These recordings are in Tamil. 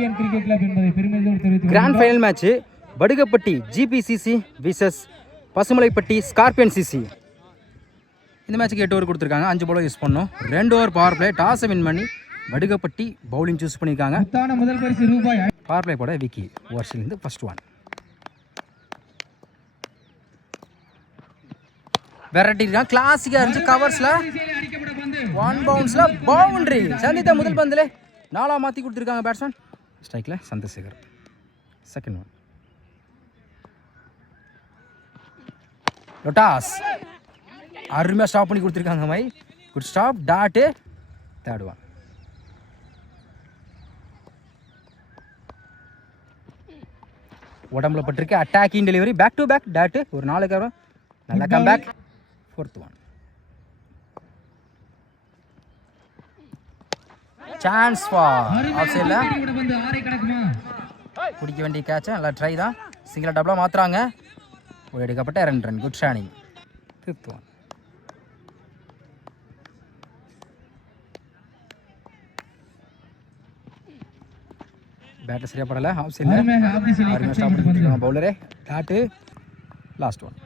சாம்பியன் கிரிக்கெட் கிளப் என்பதை பெருமையோடு தெரிவித்து grand final match Padukappatti GPCC versus Pasumalaipatti scorpion CC. இந்த மேட்ச்சுக்கு 8 ஓவர் கொடுத்துருக்காங்க. 5 பால் யூஸ் பண்ணோம். 2 ஓவர் பவர் பிளே டாஸை வின் பண்ணி படுகப்பட்டி பவுலிங் சூஸ் பண்ணியிருக்காங்க. முதல் பரிசு ரூபாய். பவர் பிளே போட விக்கி ஓவர்ஸ்லேருந்து ஃபர்ஸ்ட் ஒன். வெரைட்டி இருக்கான். கிளாசிக்காக இருந்துச்சு. கவர்ஸில் 1 பவுன்ஸில் பவுண்டரி. சந்தித்த முதல் பந்தில் 4 மாற்றி கொடுத்துருக்காங்க பேட்ஸ்மேன். ஸ்ட்ரைக்கில் சந்திரசேகர். Second one. லொட்டாஸ் அருமையாக ஸ்டாப் பண்ணி கொடுத்துருக்காங்க. My good stop. Dot third one. உடம்புல பட்டிருக்கு. Attacking delivery. Back to back dot. ஒரு 4 கவரம். நல்லா come back. Fourth one. Chance for off சைடில் பிடிக்க வேண்டிய கேட்சை நல்லா ட்ரை தான். சிங்கிள் டபுளாக மாற்றுறாங்க. ஒரு எடுக்கப்பட்ட 2 ரன். குட் ஷானிங். Fifth one. பேட்டில் சரியாக படலை. ஆஃப் சைடில் பவுலரே டாட்டு. Last one.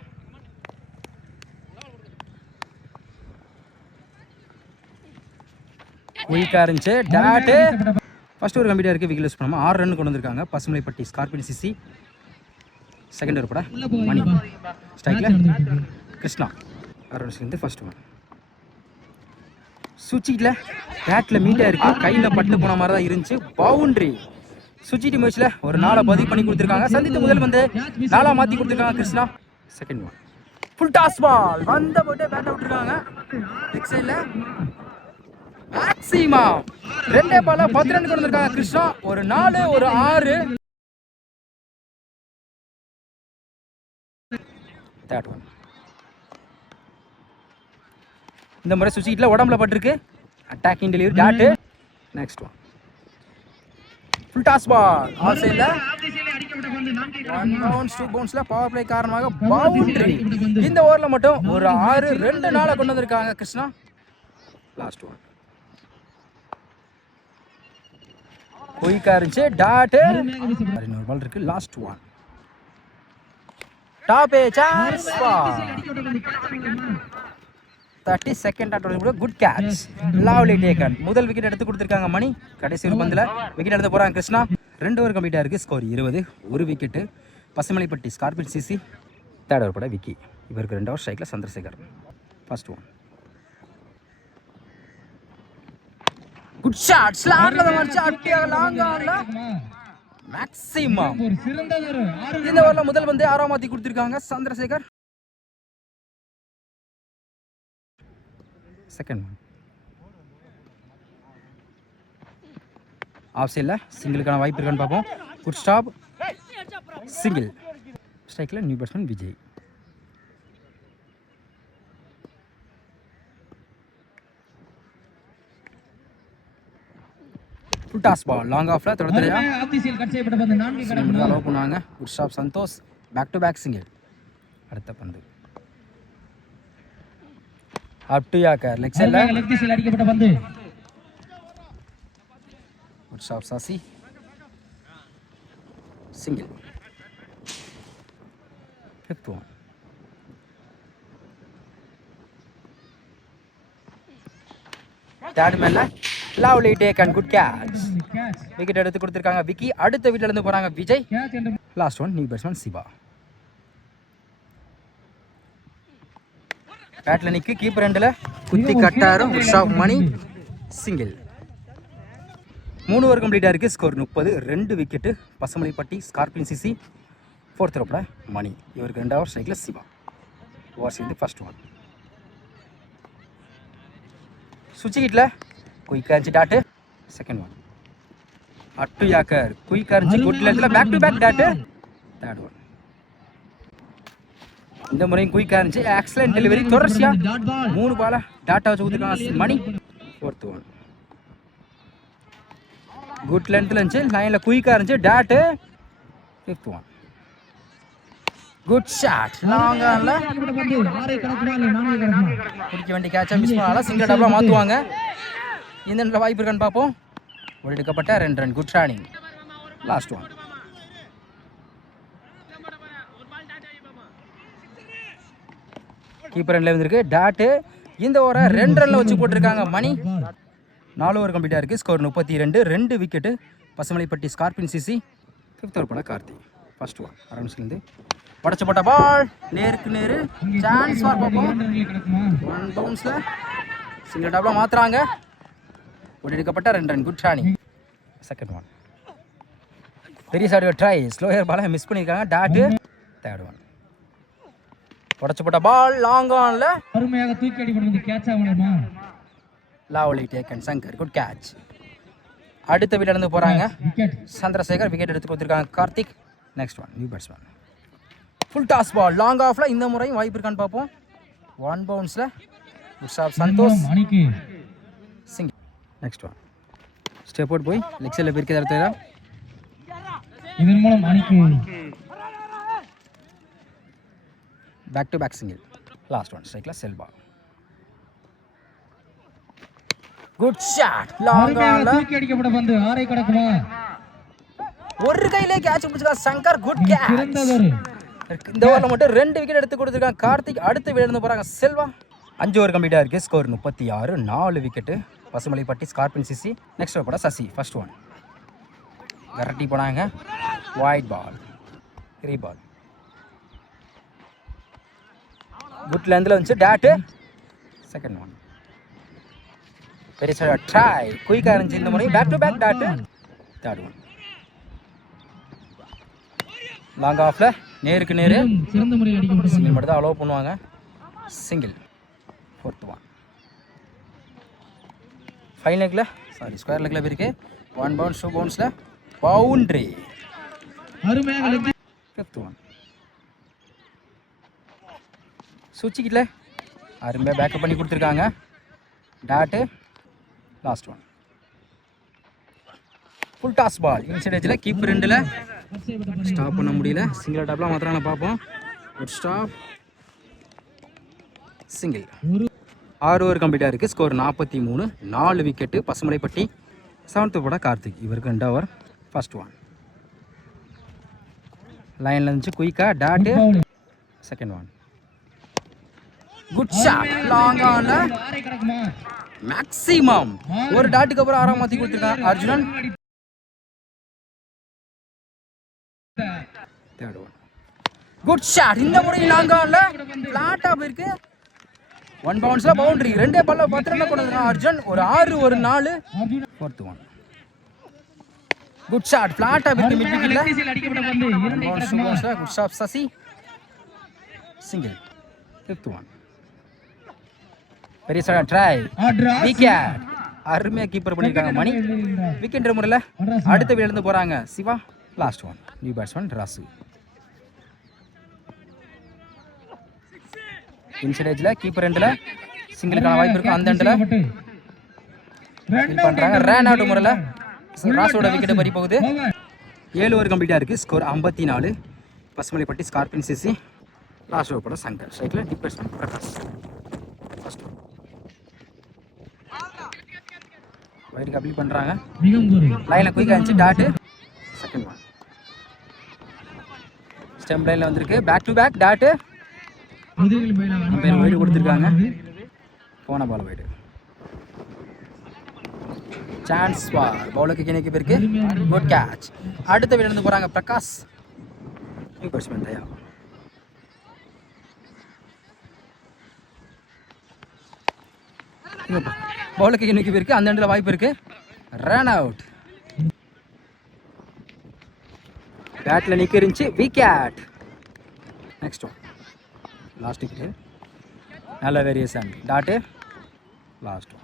குயிக்காக இருந்துச்சு. டாட்டு. ஃபர்ஸ்ட் ஒரு கம்ப்ளீட்டாக இருக்குது. விக்கெட் யூஸ் பண்ணாமல் 6 ரன் கொண்டு வந்திருக்காங்க Pasumalaipatti scorpion CC. Second over பட மணி. ஸ்ட்ரைக்கில் கிருஷ்ணா. 6 ரன்ஸ்லேருந்து ஃபர்ஸ்ட் ஒன். சுச்சிட்டில் பேட்டில் மீட்டாக இருக்குது. கையில் பட்டு போன மாதிரி தான் இருந்துச்சு. பவுண்ட்ரி. சுச்சிட்டி மேட்ச்சில் ஒரு 4 பதிவு பண்ணி கொடுத்துருக்காங்க. சந்தித்து முதல் வந்து 4 மாற்றி கொடுத்துருக்காங்க Krishna. Second one. Full toss ball வந்த போட்டு பேட்டை விட்டுருக்காங்க. லெக் சைடில் மேக்ஸிமம் 2 பால 10 ரன் கொண்டு வந்திருக்காங்க கிருஷ்ணா. ஒரு 4 ஒரு 6. Third one. இந்த முறை சுச்சிட்டில் உடம்புல பட்டிருக்கு. Attacking delivery dot. Next one. Full toss ball ஆல் சைடில் 1 பவுன்ஸ் 2 பவுன்ஸில் பவர் பிளே காரணமாக பவுண்டரி. இந்த ஓவரில் மட்டும் ஒரு 6 2 நாளை கொண்டு வந்திருக்காங்க கிருஷ்ணா. Last one. குயிக்காக இருந்துச்சு. டாட்டு. 2 பால் இருக்கு. Last one. Top chance for 32nd ஆட். Good catch. Lovely taken. முதல் விக்கெட் எடுத்து கொடுத்துருக்காங்க மணி. கடைசி ஒரு பந்தில் விக்கெட் எடுத்து போகிறாங்க கிருஷ்ணா. 2 ஓவர் கம்ப்ளீட்டாக இருக்குது. ஸ்கோர் 20. ஒரு wicket Pasumalaipatti scorpion CC. Third over பட விக்கி. இவருக்கு 2 ஓவர். ஸ்ட்ரைக்கில் Chandrasekhar. First one. Good shot. ஸ்லாட்ல வந்து அட்டியாக லாங் ஆன்ல மேக்ஸிமம். இந்த ஓவரில் முதல் வந்து 6 மாற்றி கொடுத்துருக்காங்க சந்திரசேகர். Second one. ஆஃப் சைடில் சிங்கிளுக்கான வாய்ப்பு இருக்கான்னு பார்ப்போம். Good stop. சிங்கிள். ஸ்ட்ரைக்கில் new batsman Vijay. Full toss ball long ஆஃப்ல தொடர்ந்து அலோவ் பண்ணுவாங்க. Good stop Santhosh. Back to back single. அடுத்த பந்து அப் டு யாக்கர். லெக் சைடில் அடிக்கப்பட்ட பந்து. Good stop Sasi. Single. Fifth one. Third மேன்ல lovely take and good catch. Wicket எடுத்து கொடுத்துருக்காங்க விக்கி. அடுத்த வீட்டில் இருந்து போகிறாங்க Vijay. Last one. New batsman Siva. பேட்டில் நிற்கு. கீப்பர் ரெண்டில் குத்தி கட்டாரும். குட் ஸ்டாப் மணி. சிங்கிள். 3 ஓவர் கம்ப்ளீட்டாக இருக்குது. Score 30. 2 wicket Pasumalaipatti scorpion CC. Fourth ஓவரோட மணி. இவருக்கு 2 ஓவர். ஸ்ட்ரைக்கில் சிவா. ஓவர் சேர்ந்து ஃபர்ஸ்ட் ஒன். சுவிட்ச் ஹிட்டில் குயிக்காக இருந்துச்சு. Dot. Second one. At yorker. குயிக்காக இருந்துச்சு. குட் லென்த்தில் back to back dot. Third one. இந்த முறையும் குயிக்காக இருந்துச்சு. Excellent delivery. தொடர்ச்சியாக 3 பால டாட்டா வச்சு ஊற்றிருக்காங்க மணி. Fourth one. குட் லென்த்தில் இருந்துச்சு. லைனில் குயிக்காக இருந்துச்சு. Dot. Fifth one. Good shot. Long ஆன்ல பிடிக்க வேண்டிய கேட்சை மிஸ் பண்ணாலும் சிங்கிள் டபுளாக மாற்றுவாங்க. இந்த வாய்ப்பு இருக்கான்னு பார்ப்போம். ஒரு எடுக்கப்பட்ட 2 ரன். குட் ஷானிங். Last one. கீப்பர் ரன்ல வந்திருக்கு டாட்டு. இந்த ஓவரை 2 ரன்ல வச்சு போட்டிருக்காங்க மணி. 4 ஓவர் கம்ப்ளீட்டாக இருக்குது. Score 32. 2 wicket Pasumalaipatti Scorpion CC. 5th over போட கார்த்திக். ஃபர்ஸ்ட் ஒன் அரௌண்ட்ஸ்லேருந்து உடச்சு போட்ட பால் நேருக்கு நேரு. சான்ஸ் ஃபார் பார்ப்போம். 1 பவுன்ஸில் சிங்கிள் டாப்ல மாற்றுறாங்க. எடுக்கப்பட்ட 2 ரன். குட் ராணி. செகண்ட் ஒன் பெரிய சாடியோ ட்ரை. ஸ்லோயர் பாலை மிஸ் பண்ணியிருக்காங்க டாட்டு. தேர்ட் ஒன் உடச்சு போட்ட பால் லாங் ஆன்ல அருமையாக தூக்கி அடிபட்டு கேட்ச் ஆகணுமா. Lovely taken Shankar. Good catch. அடுத்த விக்கெட் இருந்து போறாங்க. சந்திரசேகர் விக்கெட் எடுத்து கொடுத்துருக்காங்க Karthik. Next one new batsman. Full toss ball long ஆஃப்ல. இந்த முறையும் வாய்ப்பு இருக்கான்னு பார்ப்போம். 1 பவுன்ஸ்ல Santhosh single. Next one step out போய் லெக் சைடில் பிரிக்க தரத்தா. இதன் மூலம் அணிக்கு back to back single. Last one ஸ்ட்ரைக்ல செல்வா. குட் ஷாட் லாங் ஆன்ல தூக்கி அடிக்கப்பட்ட பந்து ஆரை கடக்குமா. ஒரு கையிலே கேட்ச் பிடிச்சிருக்காங்க சங்கர். Good catch. இந்த ஓவரில் மட்டும் 2 விக்கெட் எடுத்து கொடுத்துருக்காங்க கார்த்திக். அடுத்த விக்கெட் இருந்து போறாங்க செல்வா. 5 ஓவர் கம்ப்ளீட்டாக இருக்கு. Score 36. 4 wicket Pasumalaipatti Scorpion CC. Next over போட சசி. ஃபர்ஸ்ட் ஒன் கரட்டி போனாங்க. வைட் பால் ரீபால். குட் லெந்தில் வந்துச்சு டாட்டு. செகண்ட் ஒன் பெரிய ட்ரை குயிக்காக இருந்துச்சு இந்த முறை. Back to back dot. Third one long ஆஃப்ல நேருக்கு நேரு. சிறந்த முறையில் அடிக்கப்பட்ட சிங்கிள் மட்டும் தான் அலோவ் பண்ணுவாங்க. சிங்கிள். ஃபோர்த் ஒன் ஃபைன் லெக்கில் ஸ்கொயர் லெக்கில் இருக்கு. 1 பவுன்ஸ் 2 பவுன்ஸில் பவுண்ட்ரி. அருமையாக 5th ஒன் சுவிட்சிக்கிட்ட அருமையாக பேக்கப் பண்ணி கொடுத்துருக்காங்க dot. Last one full toss ball inside எட்ஜில். கீப்பர் 2ல் ஸ்டாப் பண்ண முடியல. சிங்கிள் டாப்லாம் மாத்திரம் பார்ப்போம். Good stop single. 6 ஓவர் கம்ப்ளீட்டாக இருக்குது. ஸ்கோர் 43. 4 விக்கெட்டு பசுமலைப்பட்டி. 7th போட கார்த்திக். இவருக்கு 2 ஓவர். ஃபர்ஸ்ட் ஒன் லைனில் இருந்துச்சு குயிக்கா dot. Second one good shot long ஆன்ல மேக்ஸிமம். ஒரு டாட்டுக்கு அப்புறம் 6 மாற்றி கொடுத்துருக்காங்க Arjunan. Third one good shot. இந்த முறை லாங் ஆன்ல ஃபிளாட்டா போயிருக்கு. 1 பவுன்ஸ்ல பவுண்டரி. 2 பால்ல 10 ரன் கொடுத்துருக்காங்க அர்ஜுன். ஒரு 6 ஒரு 4. ஃபோர்த் ஒன் குட் ஷாட் ஃபிளாட்டா போயிருக்கு மிட் விக்கெட்ல. அடிக்கப்பட்ட பந்து 2 பவுன்ஸ்ல good shot Sasi single. 5th one பெரிய சார் ட்ரை விக்கெட். அருமையாக கீப்பர் பண்ணியிருக்காங்க மணி. விக்கெட் முறையில் அடுத்த விக்கெட் இருந்து போகிறாங்க Siva. Last one new batsman Rasu. Inside எட்ஜில் கீப்பர் 2ல் சிங்கிளுக்கான வாய்ப்பு இருக்கும். அந்த எண்டில் பண்ணுறாங்க. ரன் அவுட் முறையில் ராசோட விக்கெட் பறி போகுது. 7 ஓவர் கம்ப்ளீட்டாக இருக்குது. Score 54. Pasumalaipatti Scorpion CC. Last over போட சங்கர். ஸ்ட்ரைக்கில் new batsman Prakash. First over வைடுக்கு அப்ளை பண்ணுறாங்க. லைனில் குயிக்காக இருந்துச்சு டாட்டு. செகண்ட் ஒன் ஸ்டெம் லைனில் வந்திருக்கு. Back to back dot. பேர் வைடு கொடுத்துருக்காங்க. போன பால் வைடு. சான்ஸ் பார் பவுலுக்கு கிணக்கி போயிருக்கு. Good catch. அடுத்த வீடு இருந்து போகிறாங்க பிரகாஷ். நியூ பேட்ஸ்மேன் தயா. பவுலுக்கு இன்னைக்கு போயிருக்கு. அந்த இடத்துல வாய்ப்பு இருக்கு. Run out. பேட்ல நிக்க இருந்துச்சு wicket. Next one last wicket. நல்ல variation dot. Last one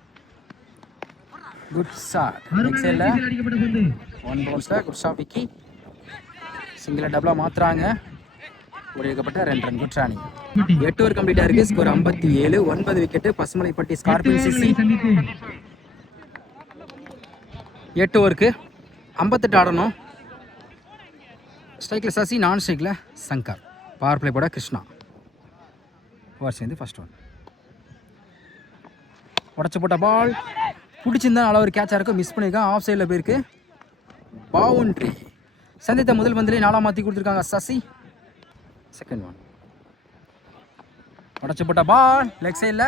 good shot. Next சைடுல 1 பவுன்ஸ்ல குட் ஷாட் விக்கி. சிங்கிள் டபுளா மாத்துறாங்க. ஒடிக்கப்பட்ட 2 ரன். குட் ராணி. 8 ஓவர் கம்ப்ளீட்டா இருக்கு. Score 57. 9 wicket Pasumalaipatti Scorpion CC. 8 ஓவருக்கு 58 ஆடணும். ஸ்ட்ரைக்கில் சசி, நான் ஸ்ட்ரைக்கில் சங்கர். பவர் பிளே போட கிருஷ்ணா. ஓவர் சேர்ந்து ஃபர்ஸ்ட் ஒன் உடச்சு போட்ட பால் பிடிச்சிருந்தா நல்ல ஒரு கேட்சாக இருக்கும். மிஸ் பண்ணியிருக்கான். ஆஃப் சைடில் போயிருக்கு. பவுண்ட்ரி. சந்தித்த முதல் பந்திலே 4ஆம் மாற்றி கொடுத்துருக்காங்க சசி. செகண்ட் ஒன் உடச்சு போட்ட பால் லெக் சைடில்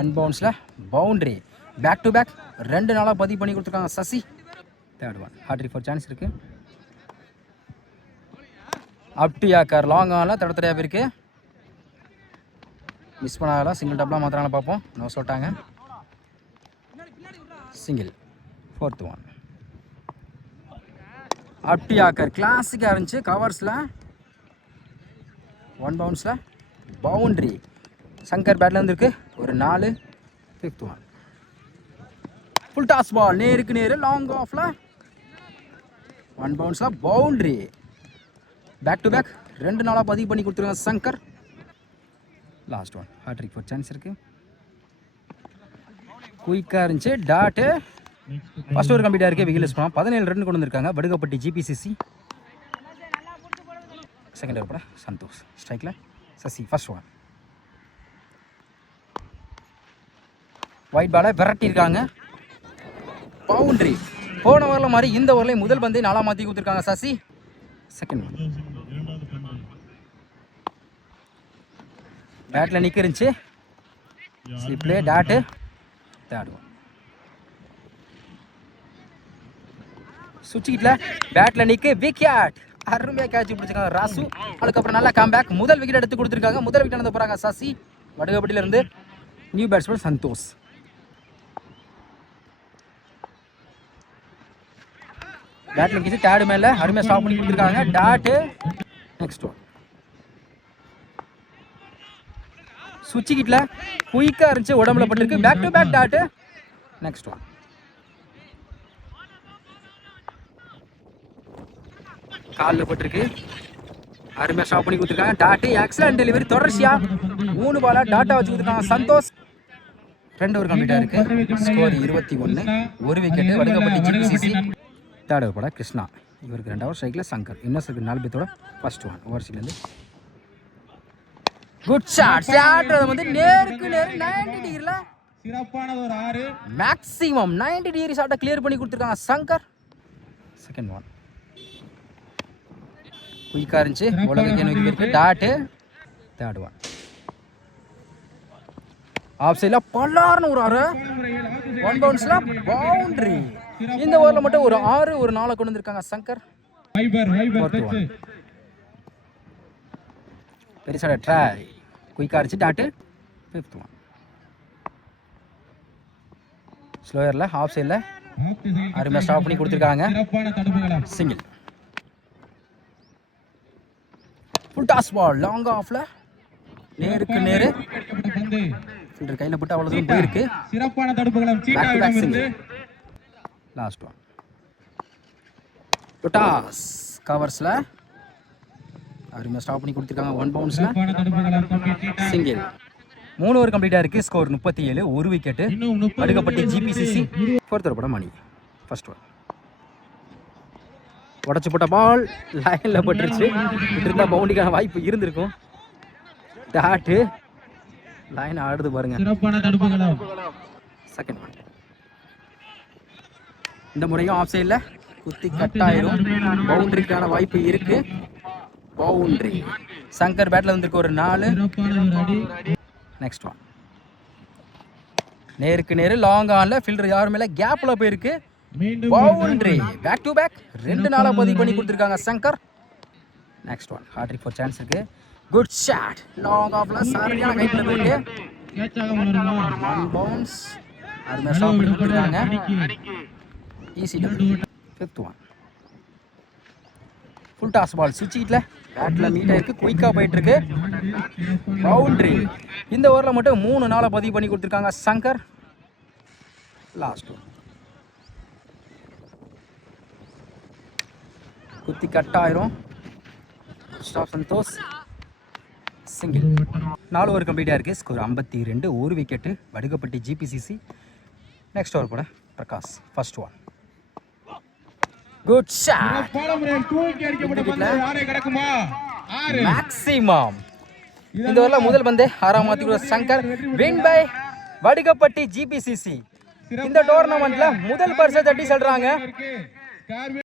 1 பவுன்ஸில் பவுண்ட்ரி. பேக் டு பேக் 2 நாளாக பதிவு பண்ணி கொடுத்துருக்காங்க சசி. தேர்ட் ஒன் ஹார்ட்ரி ஃபார் சான்ஸ் இருக்கு. அப் டு யாக்கர் லாங் ஆனில் தடத்தடையாக இருக்கு. மிஸ் பண்ணாதான் சிங்கிள் டபுளாக மாத்திராங்க பார்ப்போம். நோ சொல்லிட்டாங்க. Single. Fourth one up to yorker கிளாசிக்காக இருந்துச்சு. கவர்ஸில் 1 பவுன்ஸில் பவுண்ட்ரி. சங்கர் பேட்டில் வந்துருக்கு ஒரு 4. Fifth one full toss ball நேருக்கு நேரு லாங் ஆஃபில் 1 பவுன்ஸில் பவுண்ட்ரி. பேக் டு பேக் 2 நாளாக பதிவு பண்ணி கொடுத்துருக்காங்க Shankar. Last one hattrick for chance இருக்கு. குயிக்காக இருந்துச்சு. டாட்டு ஃபர்ஸ்ட் ஓவர் கம்ப்ளீட்டாக இருக்குது. விகில் பண்ணலாம் 17 ரன் கொண்டு வந்திருக்காங்க வடுகப்பட்டி ஜிபிசிசி. செகண்ட் ஓவர் போட சந்தோஷ். ஸ்ட்ரைக்கில் சசி. ஃபர்ஸ்ட் ஒன் ஒயிட் பாலை விரட்டியிருக்காங்க. பவுண்ட்ரி. போன ஓவரில் மாதிரி இந்த ஓவரில் முதல் பந்தை 4ஆம் மாற்றி கொடுத்துருக்காங்க சசி. செகண்ட் ஒன் பேட்டில் நிற்க இருந்துச்சு. ஸ்லிப்லே டாட்டு. தேர்ட் ஒன் சுவிட்சிக்கிட்டில் பேட்டில் நிற்க விக்கெட். அருமையாக கேட்ச் பிடிச்சிருக்காங்க ராசு. அதுக்கப்புறம் நல்லா கம்பேக். முதல் விக்கெட் எடுத்து கொடுத்துருக்காங்க. முதல் விக்கெட் எடுத்து போகிறாங்க சசி வடுகப்பட்டியிலிருந்து. New batsman Santhosh. பேட்டில் நிற்கிச்சு. தேர்டு மேலே அருமையாக ஸ்டாப் பண்ணி கொடுத்துருக்காங்க. டாட்டு. நெக்ஸ்ட் ஒன் சுவிட்சிக்கிட்டில் குயிக்காக இருந்துச்சு. உடம்புல பட்டிருக்கு. Back to back dot. Next one காலில் பட்டிருக்கு. அருமையாக ஸ்டாப் பண்ணி கொடுத்துருக்காங்க. டாட்டு. Excellent delivery. தொடர்ச்சியாக 3 பாலா டாட்டா வச்சு கொடுத்துருக்காங்க சந்தோஷ். 2 ஓவர் கம்ப்ளீட்டாக இருக்குது. Score 21. 1 wicket Vadugapatti GPCC. Third over போட கிருஷ்ணா. இவருக்கு 2 ஓவர் ஸ்ட்ரைக்கில் சங்கர். இன்னும் 4 பேத்தோட ஃபர்ஸ்ட் ஒன் ஓவர்ஸ்லேருந்து குட் ஷாட். ஷாட் வந்து நேருக்கு நேர் 90 டிகிரியில் சிறப்பான ஒரு 6 மேக்ஸிமம் 90 டிகிரி ஷாட்டை கிளியர் பண்ணி கொடுத்துருக்காங்க சங்கர். செகண்ட் ஒன் குயிக்காக இருந்துச்சு. உலக நோக்கி இருக்கு. டாட்டு. தேர்ட் ஒன் ஆஃப் சைடில் பல்லார்னு ஒரு 6. 1 பவுன்ஸில் பவுண்ட்ரி. இந்த ஓவரில் மட்டும் ஒரு 6 ஒரு 4 கொண்டு வந்திருக்காங்க சங்கர். பெருசாக ட்ரை குயிக்காக இருந்துச்சு. டாட்டு. ஃபிஃப்த் ஒன் ஸ்லோயரில் ஆஃப் சைடில் அருமையாக ஸ்டாப் பண்ணி கொடுத்துருக்காங்க. Single. Full toss ball long ஆஃப்ல நேருக்கு நேரு ஃபீல்டர் கையில் போட்டு அவ்வளோ தூரம் போயிருக்கு. சிறப்பான தடுப்புகளும். லாஸ்ட் ஒன் டாஸ் கவர்ஸில் அருமையாக ஸ்டாப் பண்ணி கொடுத்துருக்காங்க. 1 பவுன்ஸில் சிங்கிள். 3 ஓவர் கம்ப்ளீட்டாக இருக்குது. Score 37. 1 wicket Vadugapatti GPCC. Fourth over போட மணி. ஃபர்ஸ்ட் ஒன் உடச்சு போட்ட பால் லைனில் பட்டுருச்சு. இருந்தால் பவுண்டிக்கான வாய்ப்பு இருந்திருக்கும். டாட்டு. லைன் ஆடுது பாருங்க. செகண்ட் ஒன் இந்த முறையும் ஆஃப் சைடில் குத்தி கட் ஆயிரும். பவுண்டரிக்கான வாய்ப்பு இருக்கு. பவுண்டரி. சங்கர் பேட்டில் வந்துருக்கு ஒரு 4. நெக்ஸ்ட் ஒன் நேருக்கு நேரு லாங் ஆன்ல ஃபீல்டர் யார் மேலே கேப்பில் போயிருக்கு. பவுண்டரி. பேக் டு பேக் 2 நாளாக பதிவு பண்ணி கொடுத்துருக்காங்க Shankar. Next one hattrick for chance இருக்கு. குட் ஷாட் லாங் ஆஃப்ல சரியான கைப்பில் போயிருக்கு. 1 பவுன்ஸ் அருமையாக ஸ்டாப் பண்ணி கொடுத்துருக்காங்க. Easy double. Fifth one full toss ball சுவிட்சிக்கிட்டில் பேட்டில் மீட் ஆயிருக்கு. குயிக்காக போயிட்டு இருக்கு. பவுண்டரி. இந்த ஓவரில் மட்டும் 3 நாளாக பதிவு பண்ணி கொடுத்துருக்காங்க சங்கர். லாஸ்ட் ஒன் குத்தி கட் ஆயிரும். ஸ்டாப் சந்தோஷ். சிங்கிள். 4 ஓவர் கம்ப்ளீட்டாக இருக்குது. Score 52. 1 wicket Vadugapatti GPCC. Next over போட Prakash. First one good shot. Maximum இந்த ஓவரில் முதல் பந்து 6ஆம் மாத்தி Shankar. Win by Vadugapatti GPCC. இந்த டோர்னமெண்ட்ல முதல் பரிசை தட்டி செல்றாங்க. இருக்கு